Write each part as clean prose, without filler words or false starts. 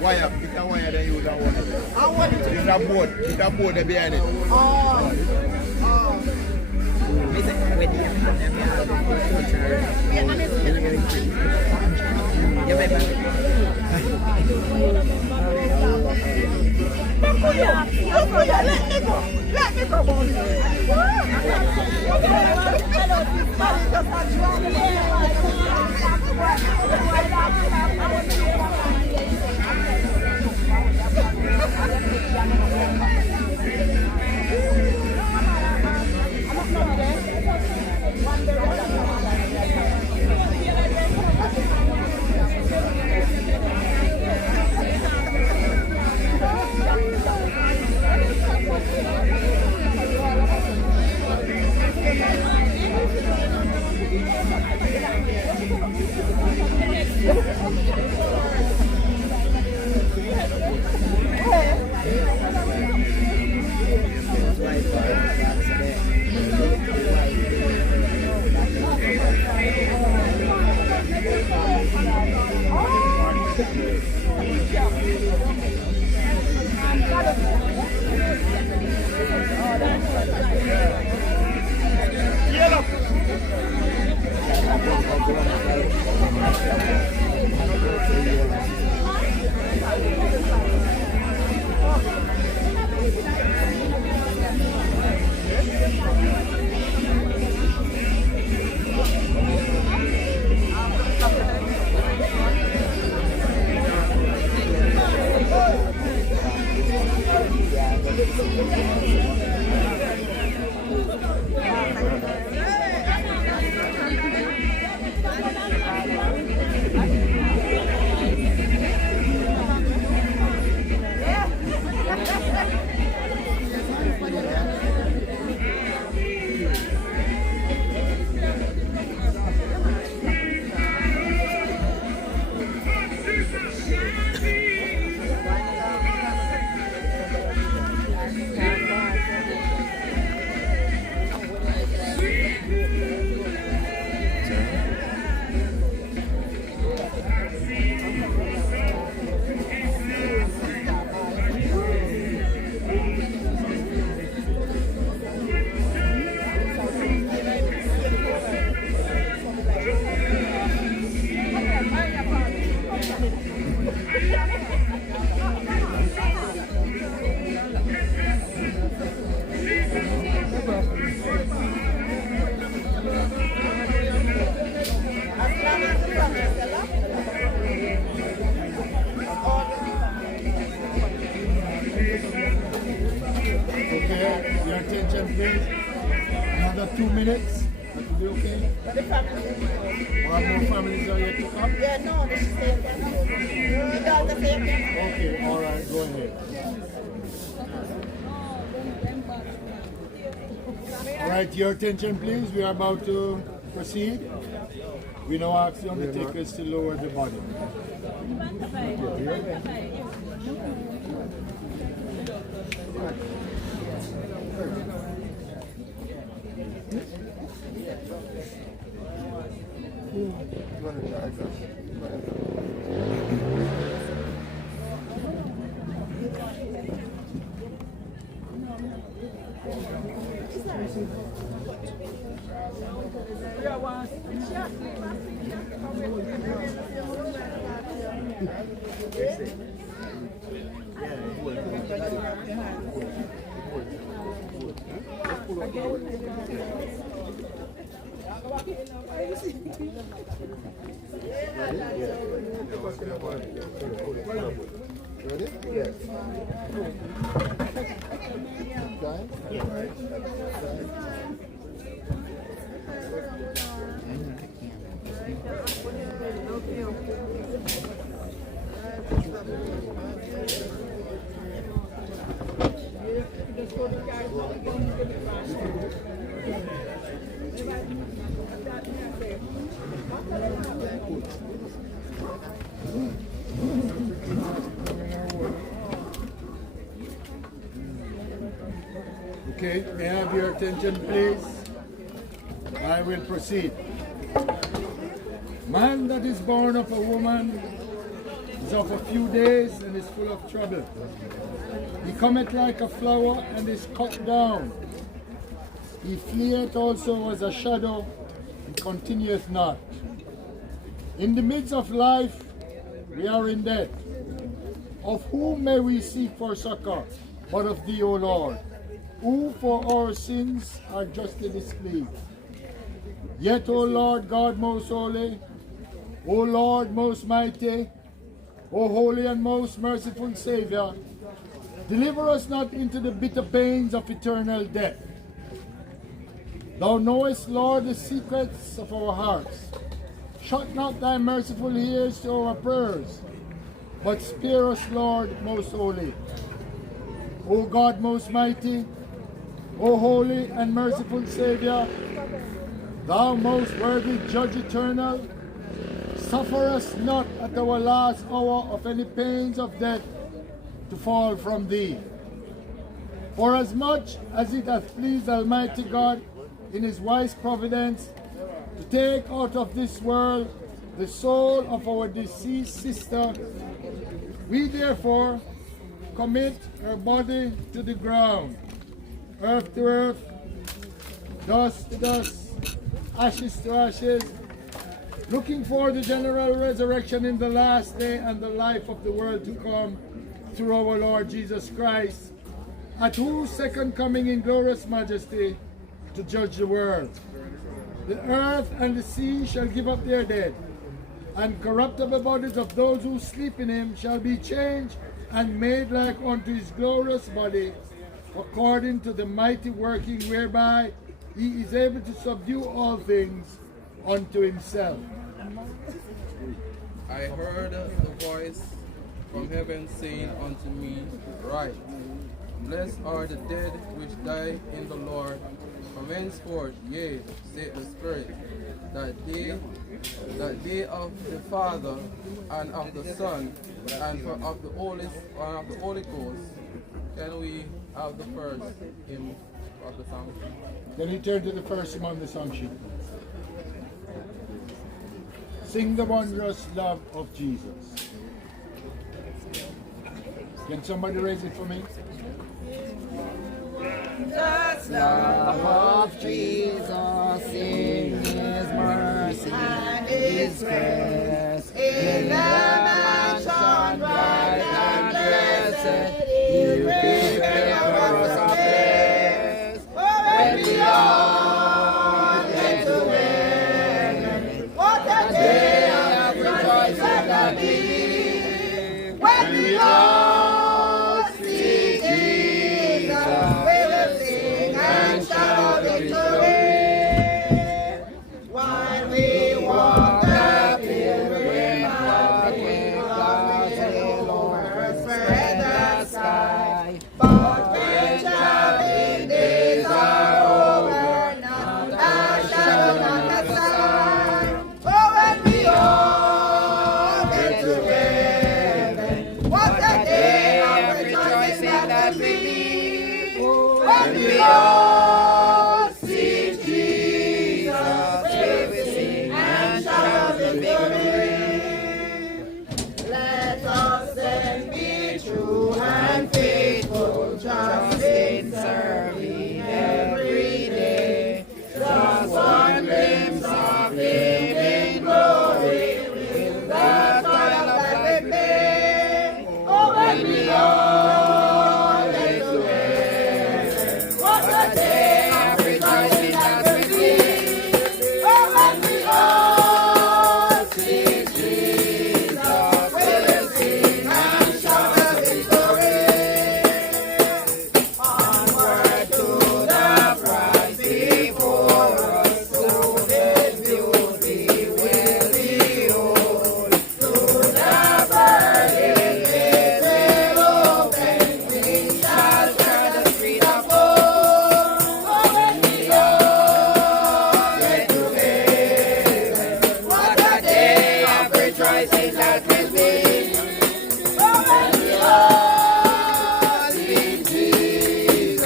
Wire, pick a wire, then use that one. It's a board. It's a board behind it. Let me go. attention, please. Another 2 minutes. That will be okay. But the family. Or more families are yet to come? Yeah, no, this is the daughter said. Okay, all right, go ahead. All right, your attention, please. We are about to proceed. We now ask the undertakers to lower the body. Ready? Yes. Okay, may I have your attention, please? I will proceed. Man that is born of a woman is of a few days and is full of trouble. He cometh like a flower and is cut down. He fleeth also as a shadow and continueth not. In the midst of life we are in death. Of whom may we seek for succor, but of thee, O Lord, who for our sins are justly displeased. Yet, O Lord God most holy, O Lord most mighty, O holy and most merciful Savior, deliver us not into the bitter pains of eternal death. Thou knowest, Lord, the secrets of our hearts. Shut not thy merciful ears to our prayers, but spare us, Lord, most holy. O God most mighty, O holy and merciful Savior, thou most worthy Judge eternal, suffer us not at our last hour of any pains of death to fall from thee. For as much as it hath pleased Almighty God in his wise providence to take out of this world the soul of our deceased sister, we therefore commit her body to the ground, earth to earth, dust to dust, ashes to ashes, looking for the general resurrection in the last day and the life of the world to come through our Lord Jesus Christ, at whose second coming in glorious majesty to judge the world. The earth and the sea shall give up their dead, and corruptible bodies of those who sleep in him shall be changed and made like unto his glorious body, according to the mighty working whereby he is able to subdue all things unto himself. I heard the voice from heaven saying unto me, Write, blessed are the dead which die in the Lord, from henceforth, yea, saith the Spirit, that they of the Father and of the Son and of the Holy Ghost. Can we have the first hymn of the song? Then you turn to the first hymn on the song sheet. Sing the wondrous love of Jesus. Can somebody raise it for me? Just Love of Jesus, in his mercy and his grace, in the mansion bright and blessed, he prepares a place when we all get to win. What a day of rejoicing will be when we all see Jesus. We will sing When we all see Jesus, we will sing and shout the victory. Let us then be true and faithful, just in serving every day. Just one glimpse of Him in glory, with the toil that we pay. Oh, when we all get to heaven, what a day of rejoicing that we sing. Oh, when we all see Jesus, we will sing and shout the victory. Onward to the prize before us, to His beauty will behold. To the burning gates will open, we shall tread the street of gold. Oh, when we all get to heaven, what a day of rejoicing that will be. Oh, when we all see Jesus,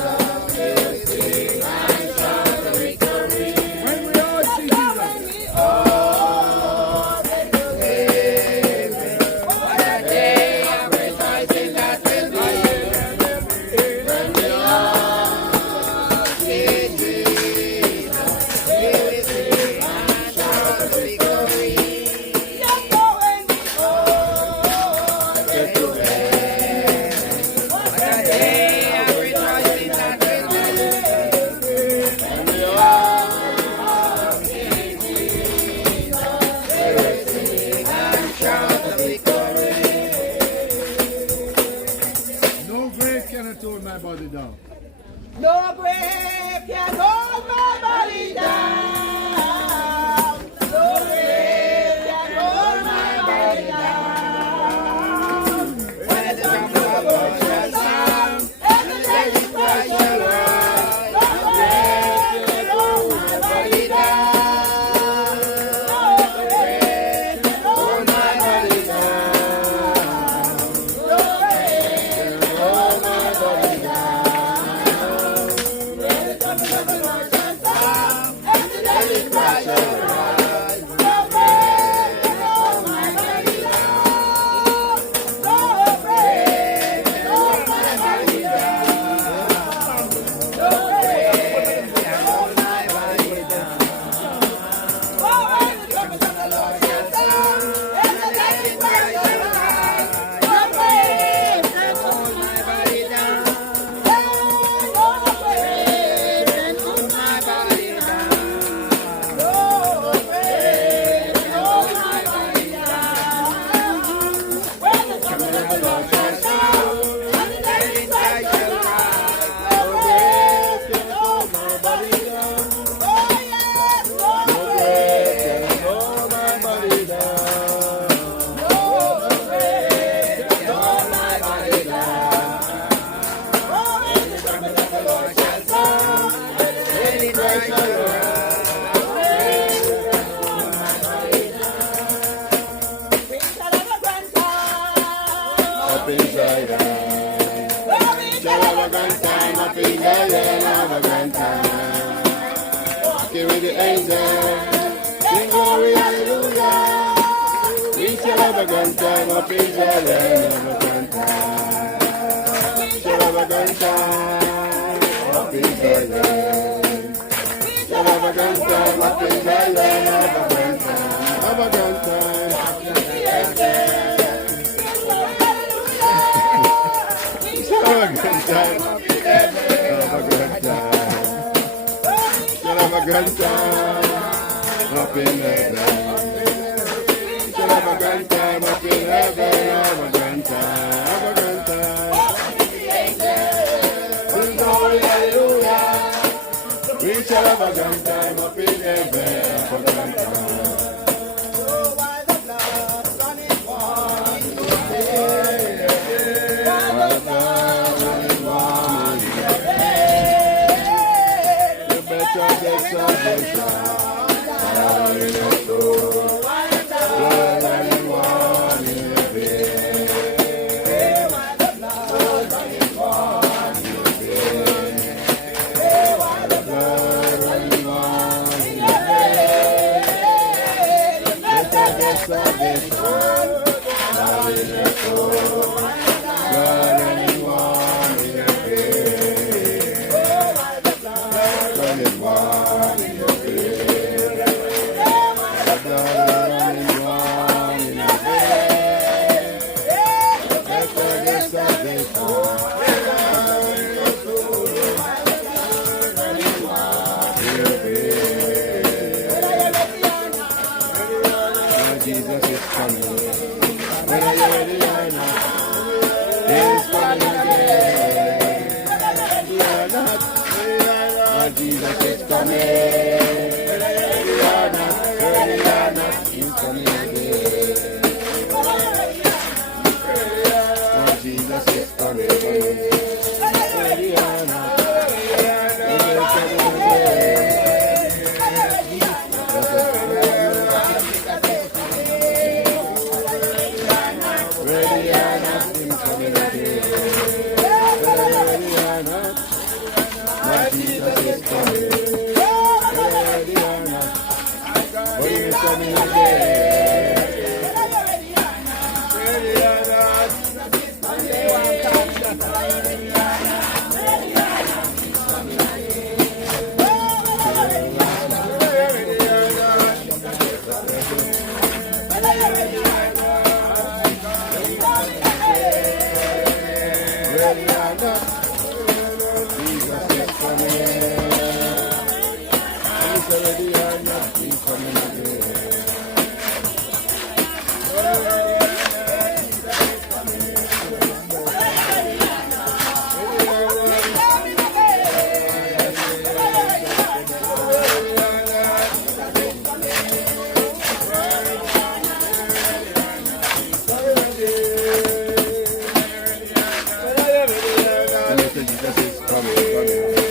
we'll sing and shout the victory. When we all see Jesus. All get to heaven, what a day of rejoicing that will be. When we all see Jesus, we will sing and shout the victory. When we all get to heaven, what a day of rejoicing that will be. When we all see Jesus, we will sing and shout the victory. No grave cannot hold my body down. No grave can hold my body down. No grave can hold my body down. When the trumpet of the Lord shall sound, and the dead in Christ shall rise, no grave can hold my body down. No grave can hold my body down. No grave can hold my body down. When the trumpet of the Lord shall sound, and the dead in Christ shall rise, no grave can hold my body down. No grave can hold my body down. No grave can hold my body down. Oh, when the trumpet of the Lord shall sound, and the dead in Christ shall rise, no grave can hold my body down. No grave can hold my body down. No grave can hold my body down. When the trumpet of the Lord shall sound, and the dead in Christ shall rise, no grave can hold my body down. Oh yes, no grave can hold my body down. No grave can hold my body down. Oh, when the trumpet of the Lord shall sound, and the dead in Christ shall rise, no grave can hold my body down. We shall have a grand time. Up inside out. Oh, we shall have a grand time. Up in Zion, have a grand time. Walking with the angels, sing glory, hallelujah. We shall have a grand time up in Zion, have a grand time. We shall have a grand time up in Zion. We shall have a grand time up in Zion, have a grand time. Have a grand time. We shall have a grand time up in heaven, have a grand time. Shall have a grand time up in heaven. Shall have a grand time up in heaven. Have a grand time. Have a grand time. Sing glory, hallelujah. We shall have a grand time up in heaven. Have a grand time. You better get salvation. Jesus is coming. Whether you're ready or not, He's coming again. Ready or not, Jesus is coming. Whether you're ready or not, He's coming again. Jesus is coming. Ready or not, He's coming again. Ready or not, He's coming again. Ready or not, my Jesus is coming. Ready or not, but He's coming again. Ready or not, ready or not, Jesus is coming. He's ready or not, He's coming again. Jesus is coming,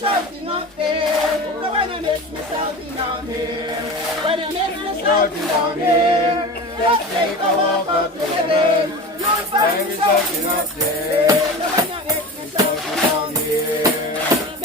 shouting up there. So when you miss me shouting down here, when you miss me shouting down here, just take a walk up to heaven. You'll find me shouting up there. So when you miss me shouting down here.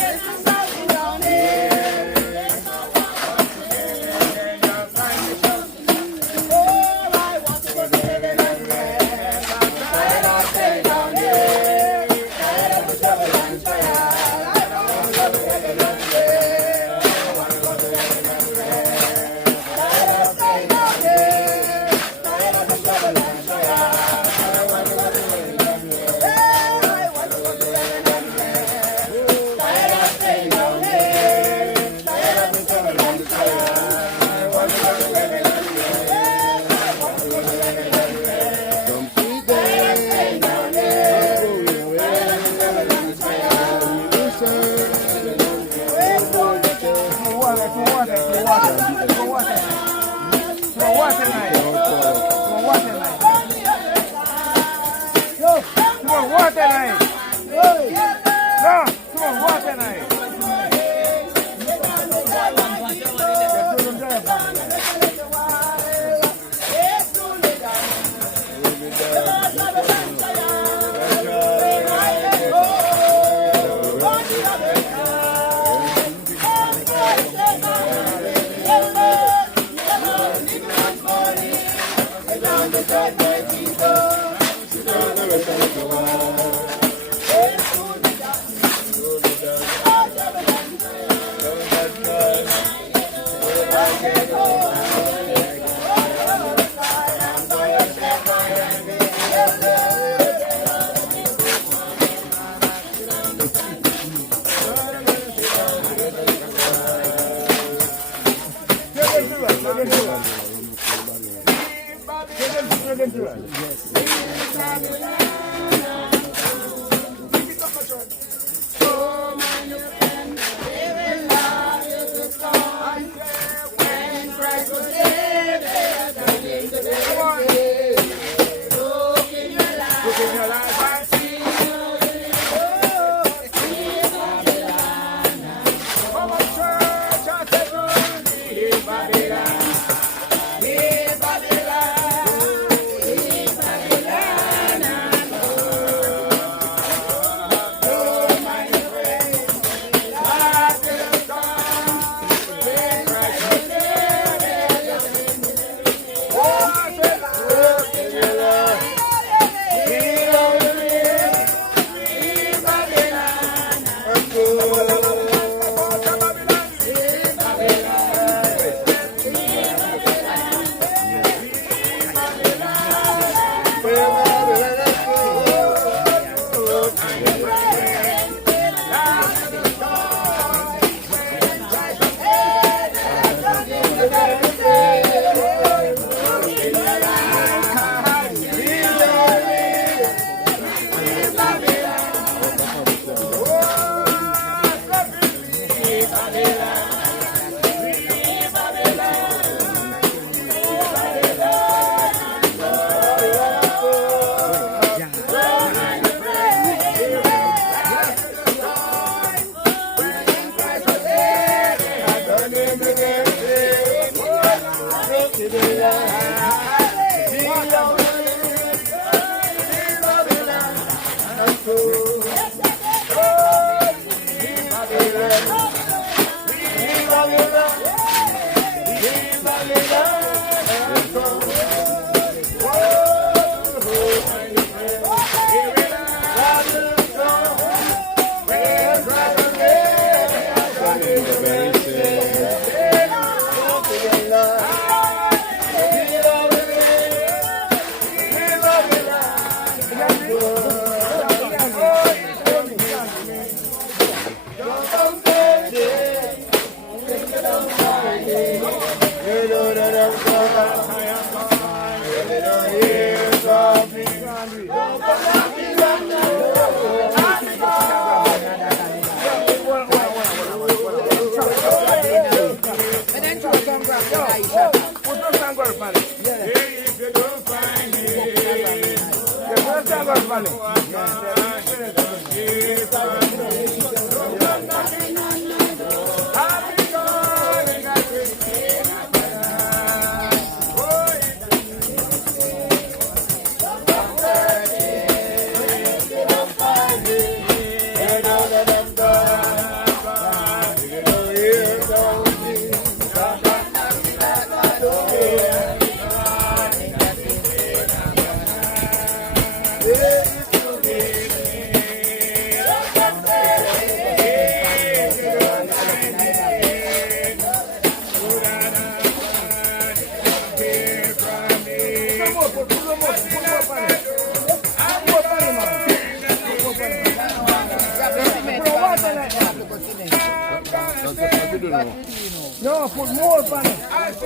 No, put more on it. Put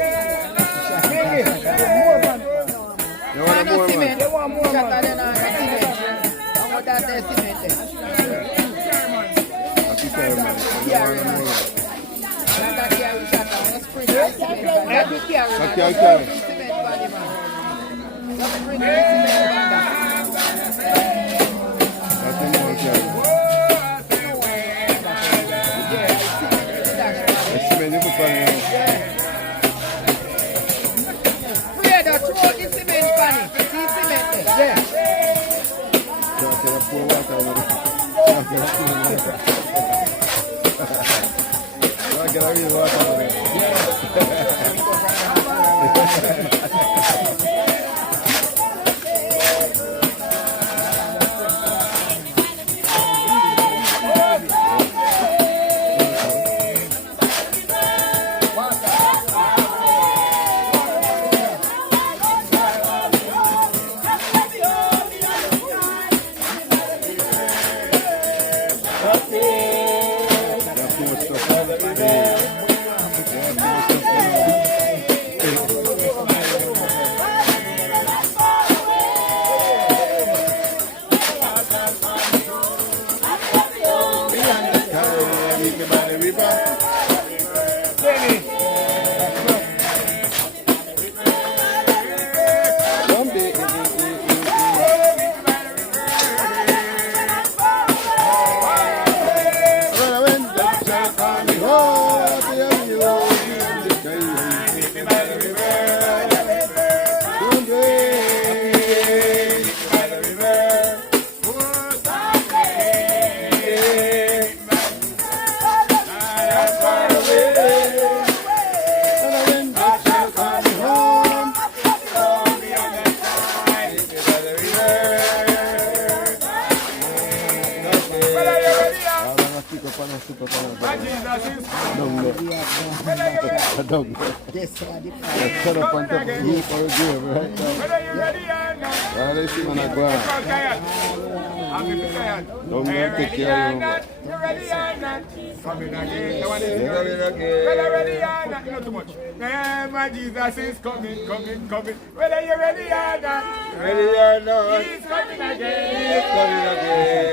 more on it. You want more, man? They want more man. Fredo, throw the cement pan it. See cement there. Jesus is coming. Whether you're ready or not, He's coming again. He's coming again.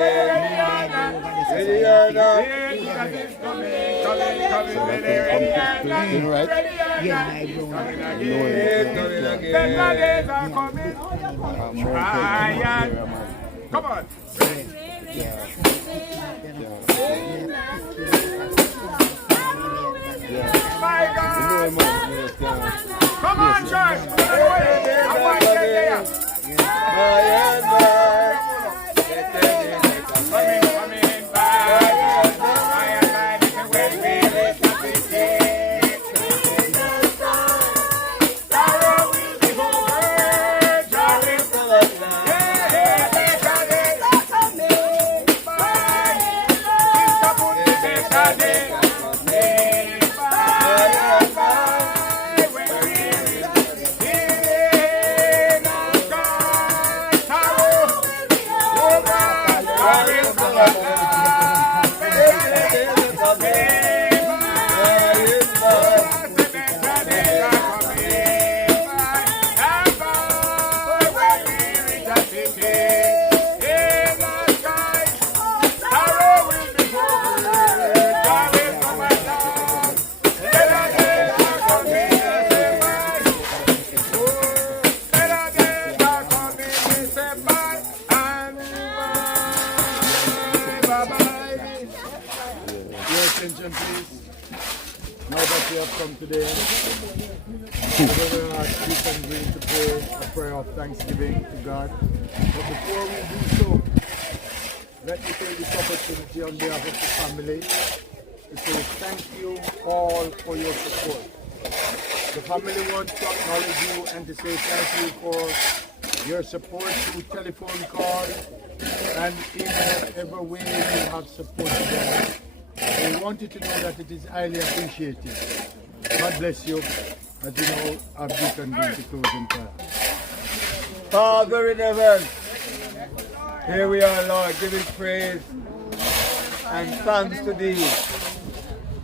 Ready or not, Jesus is coming. Whether you're ready or not, He's coming again. Better days are coming. Come on. My God. Come on, church. I want to get there. Attention, please. Now that we have come today, we're going to ask Keith and Green to pray a prayer of thanksgiving to God. But before we do so, let me take this opportunity on behalf of the family to say thank you all for your support. The family wants to acknowledge you and to say thank you for your support through telephone calls and in whatever way you have supported them. We want you to know that it is highly appreciated. God bless you. As you know, I've Deacon Green to close in prayer. Father in heaven, here we are, Lord, giving praise and thanks to Thee.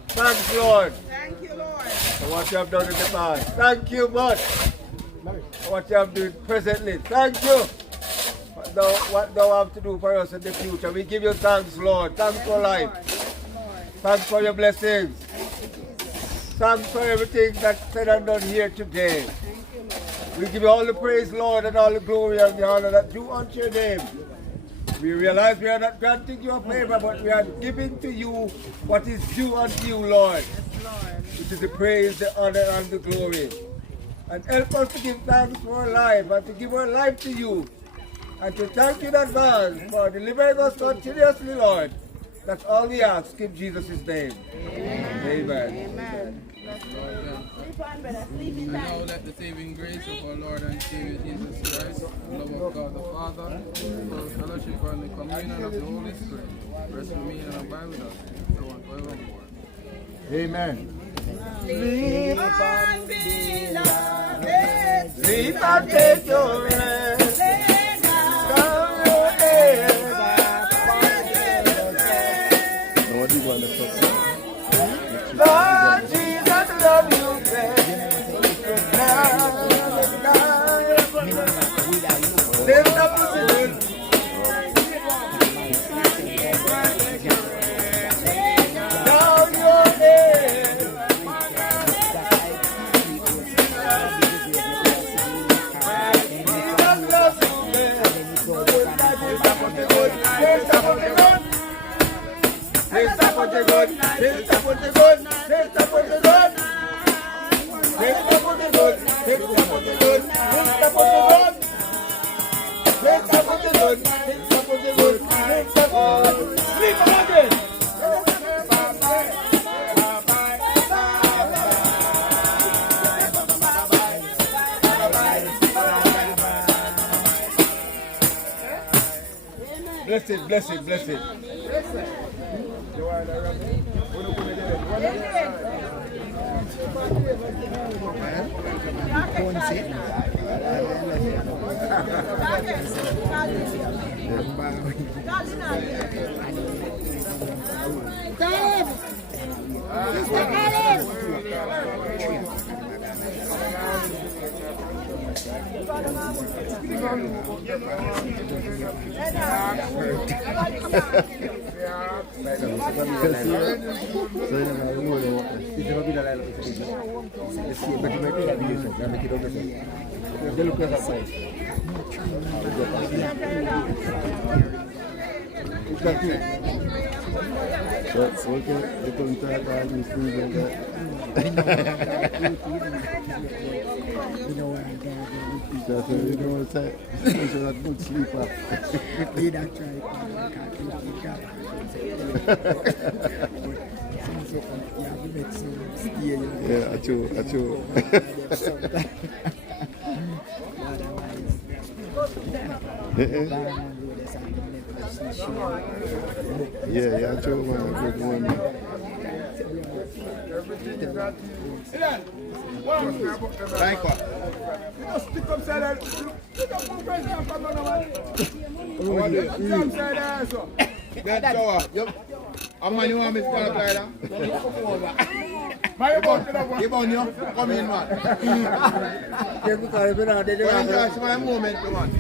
Thanks, Lord. Thank you, Lord. For what you have done in the past. Thank you much for what you have done presently. Thank you what thou have to do for us in the future. We give you thanks, Lord. Thanks for life. Thanks for your blessings. Thanks for everything that's said and done here today. We give you all the praise, Lord, and all the glory and the honor that due unto your name. We realize we are not granting you a favor, but we are giving to you what is due unto you, Lord. Which is the praise, the honor, and the glory. And help us to give thanks for our life and to give our life to you. And to thank you in advance for delivering us continuously, Lord. That's all we ask in Jesus' name. Amen. And now let the saving grace of our Lord and Savior Jesus Christ, the love of God the Father, the fellowship and the communion of the Holy Spirit, rest with me and abide with us, so on forevermore. Amen. Sleep on, beloved. Sleep and take your rest. Lay down. Down your head. Lord Jesus, love you best. Lift up the good. Down your head. Jesus loves you best. Lift up the good. Lift up the good. Lift up the good. Lift up the good. Lift up the good. Lift up the good. Lift up the good. Lift up the good. Lift up the good. Lift up the good. Sleep again. Bless it, bless it, bless it. Yeah, true. Yeah, true, man. Good one. Thank you. Just pick up side. Pick up from president from another one. That's all. Yep. I'm going to want me to call up later. You born you? Come in, man. One moment, man.